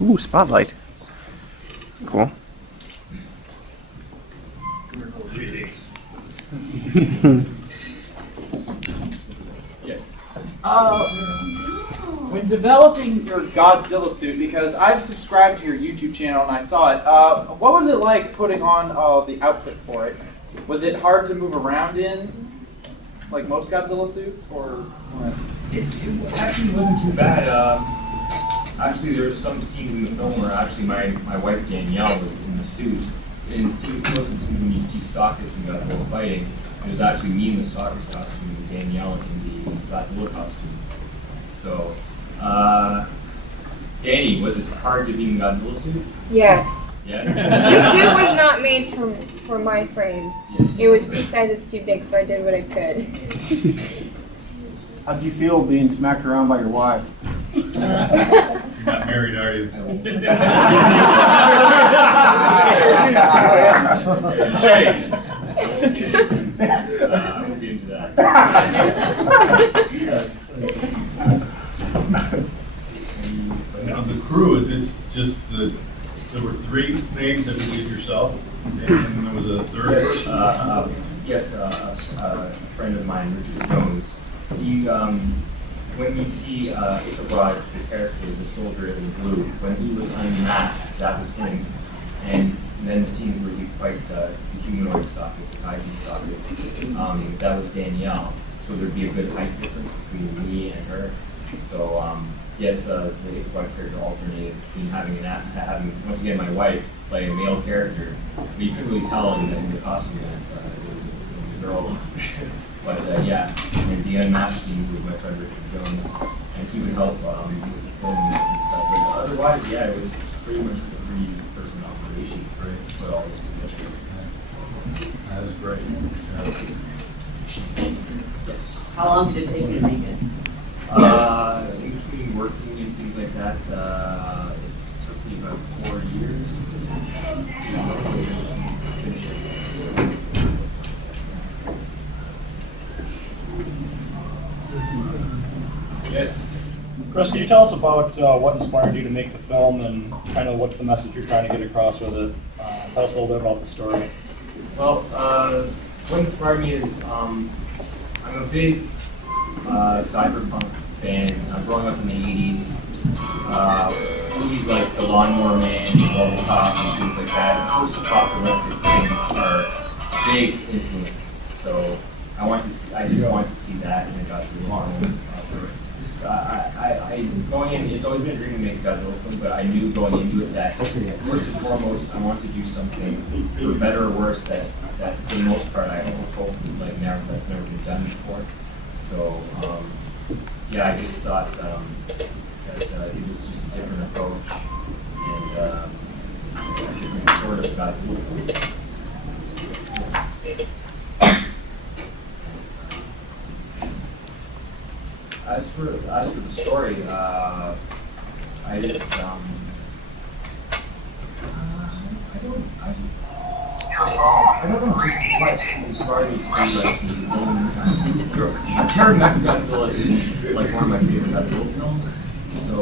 Ooh, spotlight. That's cool. Yes. When developing your Godzilla suit, because I've subscribed to your YouTube channel and I saw it, what was it like putting on the outfit for it? Was it hard to move around in, like most Godzilla suits, or what? It actually wasn't too bad. Actually, there were some scenes in the film where actually my wife Danielle was in the suit. In most of the scenes when you see Stockus and Godzilla fighting, it was actually me in the Stockus costume and Danielle in the Godzilla costume. So, Danny, was it hard to be in Godzilla suit? Yes. Yeah. The suit was not made for my frame. Yes. It was 2 sizes too big, so I did what I could. How do you feel being smacked around by your wife? You're not married, are you? Shame. I won't get into that. Now the crew, it's just there were 3 names, I believe yourself, and there was a third person. Yes, a friend of mine, Richard Jones. He, when you see Ichabod, the character, the soldier in blue, when he was unmasked, that was him. And then the scenes where he fight the humanoid Stockus, the Kaiju Stockus, that was Danielle. So there'd be a good height difference between me and her. So yes, the Ichabod character alternated between having once again my wife play a male character, but you couldn't really tell in the costume that it was a girl. But yeah, and the unmasked scenes with my friend Richard Jones, and he would help with the filming and stuff. But otherwise, yeah, it was pretty much a 3-person operation for all this together. That was great. Yes. How long did it take you to make it? In between working and things like that, it took me about 4 years to finish it. Yes. Chris, can you tell us about what inspired you to make the film and kind of what's the message you're trying to get across with it? Tell us a little bit about the story. Well, what inspired me is I'm a big cyberpunk fan. Growing up in the 80s, movies like The Lawnmower Man, Robocop, and things like that, post-apocalyptic things are big influence. So I just wanted to see that, and I got to the film. Going in, it's always been a dream to make a Godzilla film, but I knew going into it that first and foremost, I wanted to do something for better or worse that for the most part I hope that's never been done before. So yeah, I just thought that it was just a different approach and a different sort of Godzilla film. As for the story, I just I don't know just what inspired me to do like the Terror Mechagodzilla is like one of my favorite Godzilla films. So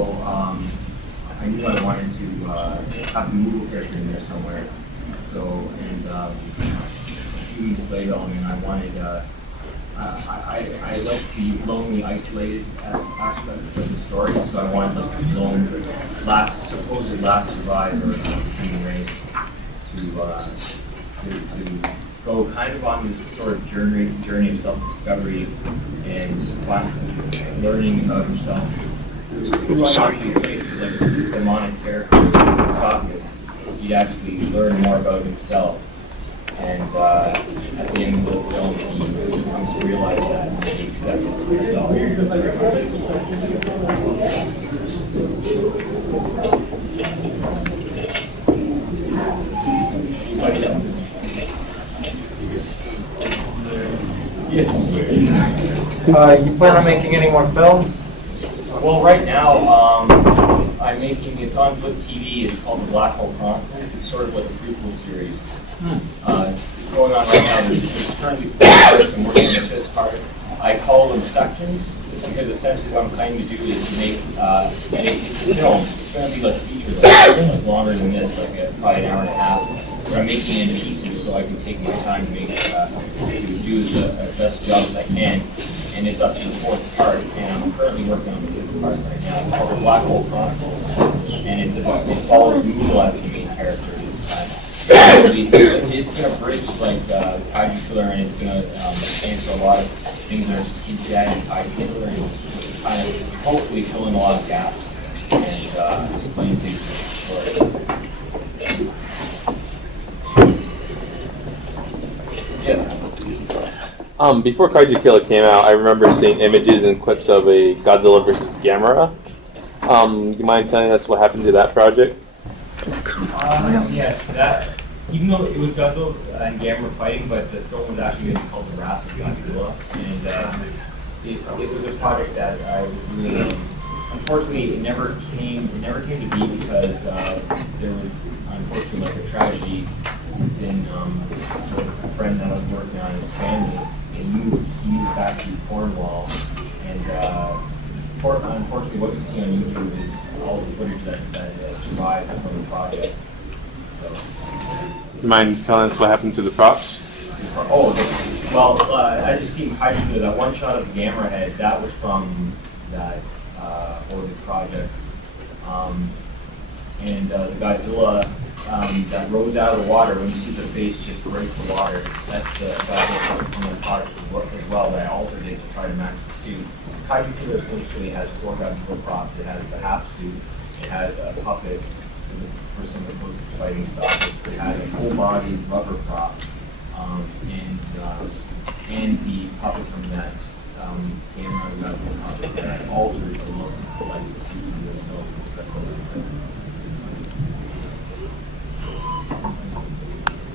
I knew I wanted to have a movable character in there somewhere. So and human slave element, I wanted. I like the lonely, isolated aspect of the story, so I wanted like this lone, supposed last survivor of the human race to go kind of on this sort of journey of self-discovery and learning about yourself. Sorry. Places like this demonic character, Stockus, he'd actually learn more about himself. And at the end of the film, he comes to realize that and he accepts himself. Yes. You plan on making any more films? Well, right now, I'm making, it's on Blip TV, it's called The Black Hole Chronicles. It's sort of like a prequel series. It's going on right now. There's currently 4 parts. I'm working on the 5th part. I call them sections. because essentially what I'm planning to do is to make a film. It's going to be like a feature like longer than this, like probably an hour and a half. But I'm making it in pieces so I can take my time to make to do the best job as I can. And it's up to the fourth part, and I'm currently working on the fifth part right now. It's called the Black Hole Chronicles, and it follows Moogle as the main character this time. It's going to bridge like the Kaiju killer, and it's going to answer a lot of things that are just hinted at in Kaiju killer, and kind of hopefully fill in a lot of gaps and explain things to the story. Yes. Before Kaiju Killer came out, I remember seeing images and clips of a Godzilla versus Gamera. You mind telling us what happened to that project? Yes, even though it was Godzilla and Gamera fighting, but the film was actually going to be called The Wrath of Godzilla, and it was a project that I was really, unfortunately, it never came to be because there was unfortunately like a tragedy within a friend that I was working on, his family. He moved back to Cornwall, and unfortunately, what you see on YouTube is all the footage that survived from the project. So, You mind telling us what happened to the props? oh, I just seen Kaiju, that one shot of the Gamera head. That was from that Orbit project, and the Godzilla. That rose out of the water when you see the face just break the water. That's the Godzilla from the product as well that I altered it to try to match the suit. This Kaiju killer essentially has 4 Godzilla props. It has the half suit, it has a puppet for some of the post-fighting stuff. It has a full-body rubber prop, and the puppet from that Gamera Godzilla puppet that I altered to look like the suit from this film.